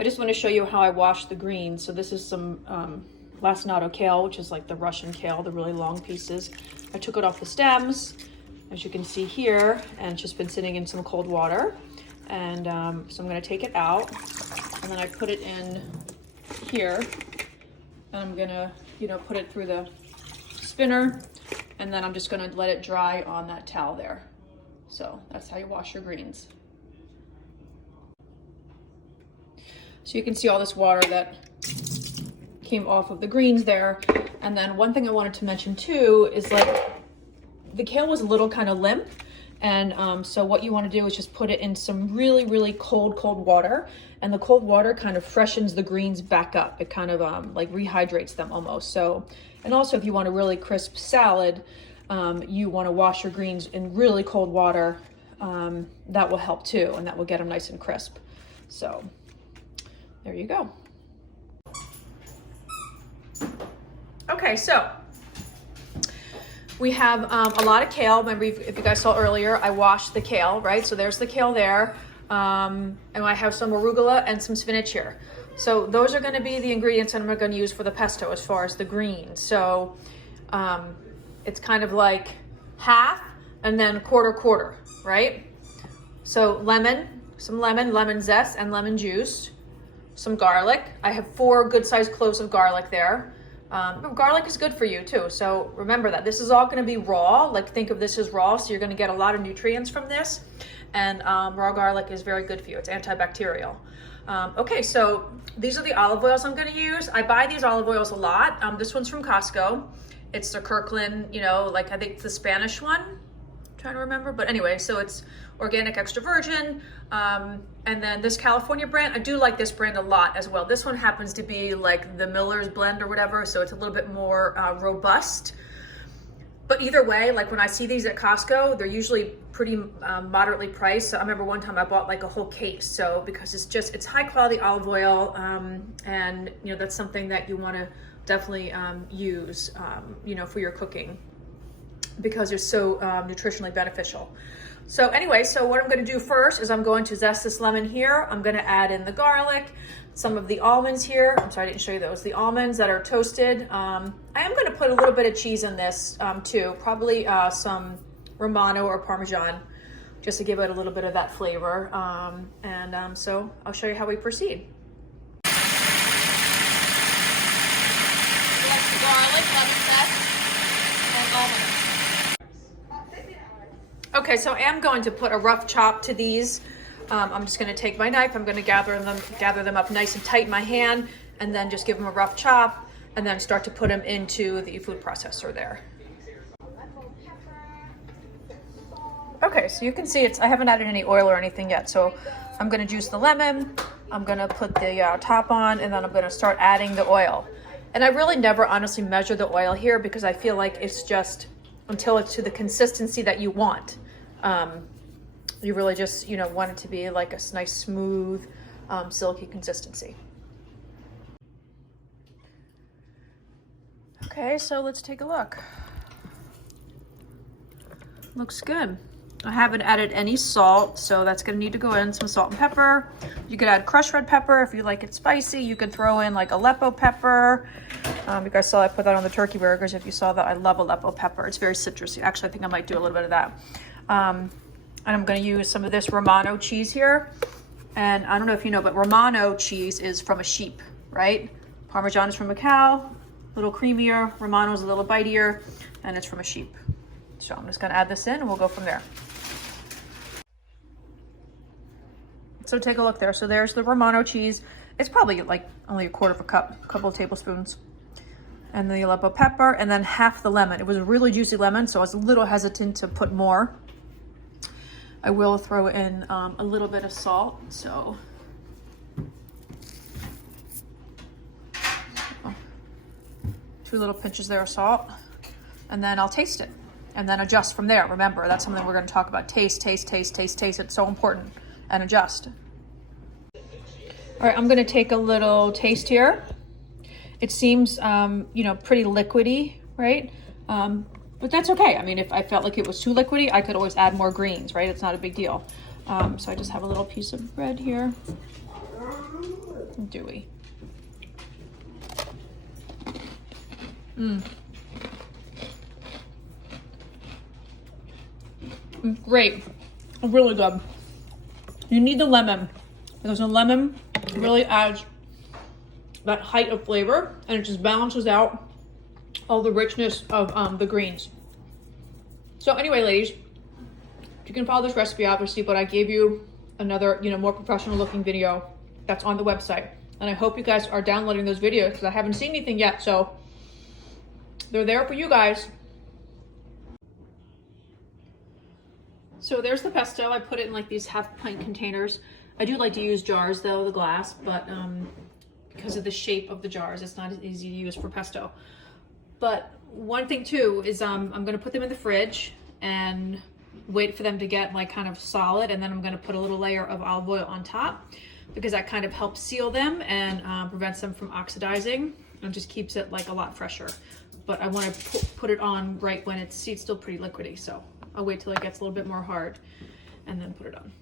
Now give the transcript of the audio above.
I just want to show you how I wash the greens. So this is some lacinato kale, which is like the Russian kale, the really long pieces. I took it off the stems, as you can see here, and it's just been sitting in some cold water. And so I'm going to take it out, and then I put it in here, and I'm going to, put it through the spinner, and then I'm just going to let it dry on that towel there. So that's how you wash your greens. So you can see all this water that came off of the greens there. And then one thing I wanted to mention too is like the kale was a little kind of limp. And so what you want to do is just put it in some really, really cold water. And the cold water kind of freshens the greens back up. It kind of like rehydrates them almost. So, and also if you want a really crisp salad, you want to wash your greens in really cold water. That will help too, and that will get them nice and crisp. So there you go. Okay, so we have a lot of kale. Remember, if you guys saw earlier, I washed the kale, right? So there's the kale there. And I have some arugula and some spinach here. So those are going to be the ingredients that I'm going to use for the pesto as far as the greens. So it's kind of like half and then quarter, right? So some lemon zest and lemon juice, some garlic. I have 4 good-sized cloves of garlic there. Garlic is good for you too, so remember that. This is all going to be raw, like think of this as raw, so you're going to get a lot of nutrients from this, and raw garlic is very good for you. It's antibacterial. Okay, so these are the olive oils I'm going to use. I buy these olive oils a lot. This one's from Costco. It's the Kirkland, like I think it's the Spanish one. I'm trying to remember, but anyway, so it's organic extra virgin. And then this California brand, I do like this brand a lot as well. This one happens to be like the Miller's blend or whatever, so it's a little bit more robust. But either way, like when I see these at Costco, they're usually pretty moderately priced. So I remember one time I bought like a whole case. So because it's high quality olive oil, and that's something that you want to definitely use, for your cooking, because they're so nutritionally beneficial. So anyway, so what I'm going to do first is I'm going to zest this lemon here. I'm going to add in the garlic, some of the almonds here. I'm sorry, I didn't show you those. The almonds that are toasted. I am going to put a little bit of cheese in this too, probably some Romano or Parmesan, just to give it a little bit of that flavor. So I'll show you how we proceed. That's the garlic, lemon zest, and almonds. Okay, so I am going to put a rough chop to these. I'm just going to take my knife. I'm going to gather them up nice and tight in my hand, and then just give them a rough chop, and then start to put them into the food processor there. Okay, so you can see I haven't added any oil or anything yet. So I'm going to juice the lemon. I'm going to put the top on, and then I'm going to start adding the oil. And I really never honestly measure the oil here, because I feel like it's just until it's to the consistency that you want. You really just, want it to be like a nice, smooth, silky consistency. Okay, so let's take a look. Looks good. I haven't added any salt, so that's going to need to go in, some salt and pepper. You could add crushed red pepper if you like it spicy. You could throw in like Aleppo pepper. You guys saw I put that on the turkey burgers. If you saw that, I love Aleppo pepper. It's very citrusy. Actually, I think I might do a little bit of that. And I'm going to use some of this Romano cheese here. And I don't know if you know, but Romano cheese is from a sheep, right? Parmesan is from a cow, a little creamier. Romano is a little bitier, and it's from a sheep. So I'm just going to add this in, and we'll go from there. So take a look there. So there's the Romano cheese. It's probably like only a quarter of a cup, a couple of tablespoons. And the Aleppo pepper, and then half the lemon. It was a really juicy lemon, so I was a little hesitant to put more. I will throw in a little bit of salt, so 2 little pinches there of salt, and then I'll taste it, and then adjust from there. Remember, that's something we're going to talk about. Taste. It's so important, and adjust. All right, I'm going to take a little taste here. It seems, pretty liquidy, right? But that's okay. I mean, if I felt like it was too liquidy, I could always add more greens, right? It's not a big deal. So I just have a little piece of bread here. dewy. Great, really good. You need the lemon because the lemon really adds that height of flavor, and it just balances out all the richness of the greens. So anyway, ladies, you can follow this recipe obviously, but I gave you another, more professional looking video that's on the website. And I hope you guys are downloading those videos because I haven't seen anything yet. So they're there for you guys. So there's the pesto. I put it in like these half-pint containers. I do like to use jars though, the glass, but because of the shape of the jars, it's not as easy to use for pesto. But one thing too is I'm gonna put them in the fridge and wait for them to get like kind of solid, and then I'm gonna put a little layer of olive oil on top because that kind of helps seal them and prevents them from oxidizing and just keeps it like a lot fresher. But I want to put it on right when it's still pretty liquidy, so I'll wait till it gets a little bit more hard and then put it on.